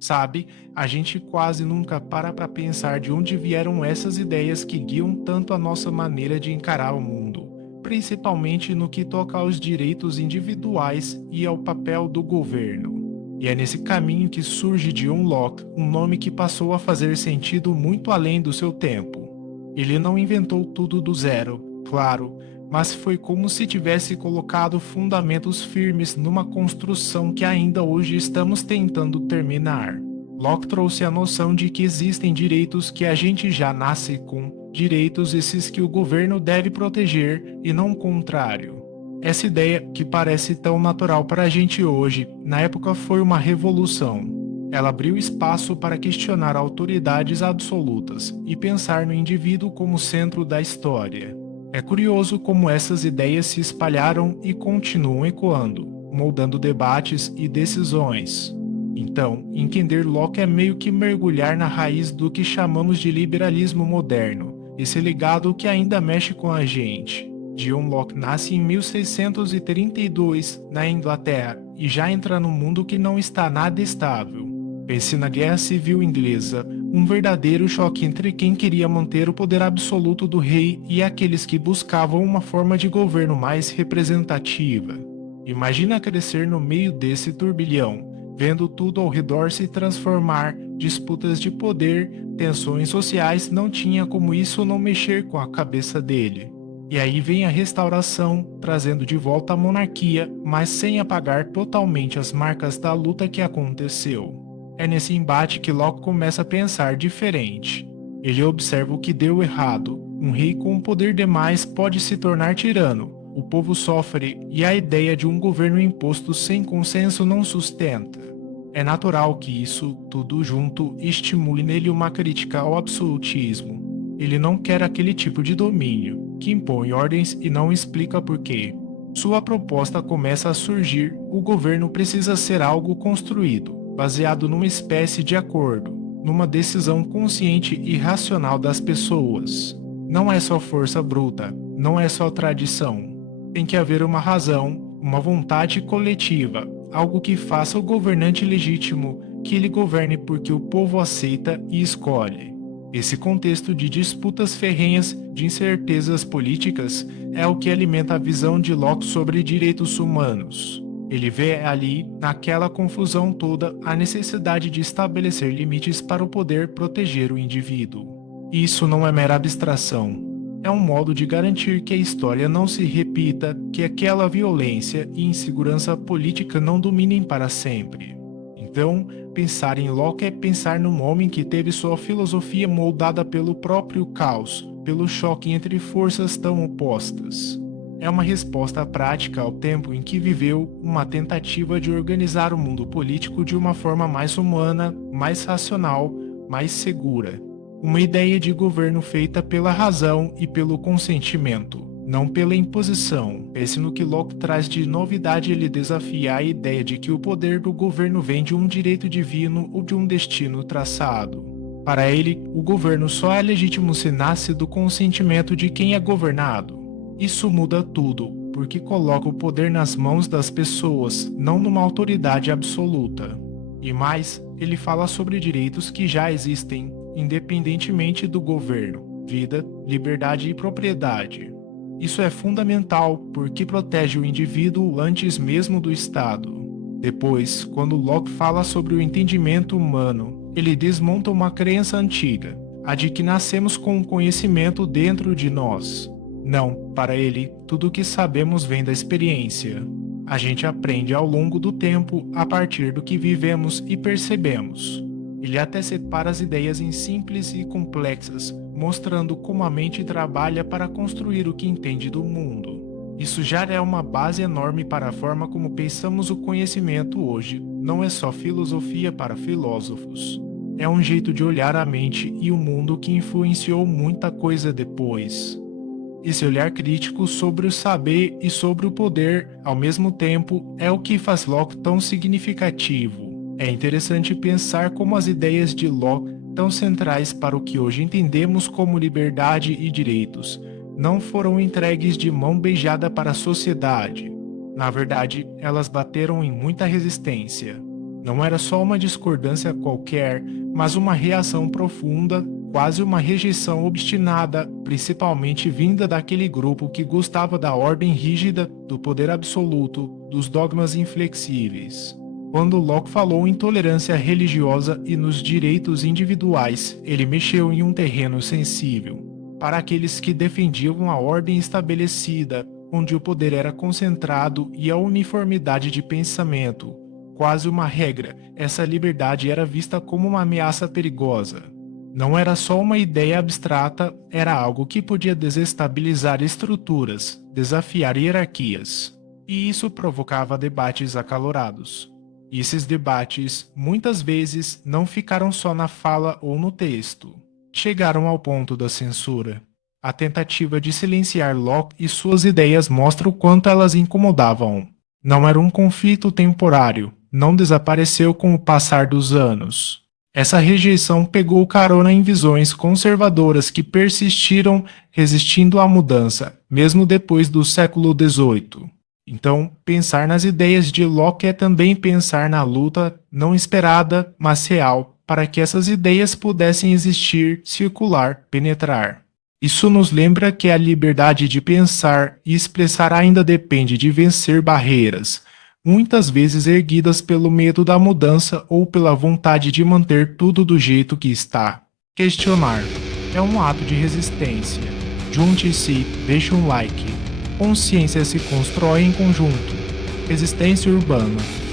Sabe, a gente quase nunca para pensar de onde vieram essas ideias que guiam tanto a nossa maneira de encarar o mundo, principalmente no que toca aos direitos individuais e ao papel do governo. E é nesse caminho que surge John Locke, um nome que passou a fazer sentido muito além do seu tempo. Ele não inventou tudo do zero, claro, mas foi como se tivesse colocado fundamentos firmes numa construção que ainda hoje estamos tentando terminar. Locke trouxe a noção de que existem direitos que a gente já nasce com, direitos esses que o governo deve proteger e não o contrário. Essa ideia, que parece tão natural para a gente hoje, na época foi uma revolução. Ela abriu espaço para questionar autoridades absolutas e pensar no indivíduo como centro da história. É curioso como essas ideias se espalharam e continuam ecoando, moldando debates e decisões. Então, entender Locke é meio que mergulhar na raiz do que chamamos de liberalismo moderno, esse legado que ainda mexe com a gente. John Locke nasce em 1632, na Inglaterra, e já entra num mundo que não está nada estável. Pense na Guerra Civil Inglesa, um verdadeiro choque entre quem queria manter o poder absoluto do rei e aqueles que buscavam uma forma de governo mais representativa. Imagina crescer no meio desse turbilhão, vendo tudo ao redor se transformar, disputas de poder, tensões sociais, não tinha como isso não mexer com a cabeça dele. E aí vem a restauração, trazendo de volta a monarquia, mas sem apagar totalmente as marcas da luta que aconteceu. É nesse embate que Locke começa a pensar diferente. Ele observa o que deu errado. Um rei com poder demais pode se tornar tirano. O povo sofre e a ideia de um governo imposto sem consenso não sustenta. É natural que isso, tudo junto, estimule nele uma crítica ao absolutismo. Ele não quer aquele tipo de domínio, que impõe ordens e não explica por quê. Sua proposta começa a surgir: o governo precisa ser algo construído, baseado numa espécie de acordo, numa decisão consciente e racional das pessoas. Não é só força bruta, não é só tradição. Tem que haver uma razão, uma vontade coletiva, algo que faça o governante legítimo, que ele governe porque o povo aceita e escolhe. Esse contexto de disputas ferrenhas, de incertezas políticas, é o que alimenta a visão de Locke sobre direitos humanos. Ele vê ali, naquela confusão toda, a necessidade de estabelecer limites para o poder proteger o indivíduo. Isso não é mera abstração. É um modo de garantir que a história não se repita, que aquela violência e insegurança política não dominem para sempre. Então, pensar em Locke é pensar num homem que teve sua filosofia moldada pelo próprio caos, pelo choque entre forças tão opostas. É uma resposta prática ao tempo em que viveu, uma tentativa de organizar o mundo político de uma forma mais humana, mais racional, mais segura. Uma ideia de governo feita pela razão e pelo consentimento, não pela imposição. Pense no que Locke traz de novidade: ele desafia a ideia de que o poder do governo vem de um direito divino ou de um destino traçado. Para ele, o governo só é legítimo se nasce do consentimento de quem é governado. Isso muda tudo, porque coloca o poder nas mãos das pessoas, não numa autoridade absoluta. E mais, ele fala sobre direitos que já existem, independentemente do governo: vida, liberdade e propriedade. Isso é fundamental porque protege o indivíduo antes mesmo do Estado. Depois, quando Locke fala sobre o entendimento humano, ele desmonta uma crença antiga, a de que nascemos com o conhecimento dentro de nós. Não, para ele, tudo o que sabemos vem da experiência. A gente aprende ao longo do tempo, a partir do que vivemos e percebemos. Ele até separa as ideias em simples e complexas, mostrando como a mente trabalha para construir o que entende do mundo. Isso já é uma base enorme para a forma como pensamos o conhecimento hoje. Não é só filosofia para filósofos. É um jeito de olhar a mente e o mundo que influenciou muita coisa depois. Esse olhar crítico sobre o saber e sobre o poder, ao mesmo tempo, é o que faz Locke tão significativo. É interessante pensar como as ideias de Locke, tão centrais para o que hoje entendemos como liberdade e direitos, não foram entregues de mão beijada para a sociedade. Na verdade, elas bateram em muita resistência. Não era só uma discordância qualquer, mas uma reação profunda, quase uma rejeição obstinada, principalmente vinda daquele grupo que gostava da ordem rígida, do poder absoluto, dos dogmas inflexíveis. Quando Locke falou em tolerância religiosa e nos direitos individuais, ele mexeu em um terreno sensível. Para aqueles que defendiam a ordem estabelecida, onde o poder era concentrado e a uniformidade de pensamento, quase uma regra, essa liberdade era vista como uma ameaça perigosa. Não era só uma ideia abstrata, era algo que podia desestabilizar estruturas, desafiar hierarquias. E isso provocava debates acalorados. E esses debates, muitas vezes, não ficaram só na fala ou no texto. Chegaram ao ponto da censura. A tentativa de silenciar Locke e suas ideias mostra o quanto elas incomodavam. Não era um conflito temporário, não desapareceu com o passar dos anos. Essa rejeição pegou carona em visões conservadoras que persistiram resistindo à mudança, mesmo depois do século XVIII. Então, pensar nas ideias de Locke é também pensar na luta, não esperada, mas real, para que essas ideias pudessem existir, circular, penetrar. Isso nos lembra que a liberdade de pensar e expressar ainda depende de vencer barreiras, muitas vezes erguidas pelo medo da mudança ou pela vontade de manter tudo do jeito que está. Questionar é um ato de resistência. Junte-se, deixe um like. Consciência se constrói em conjunto. Resistência urbana.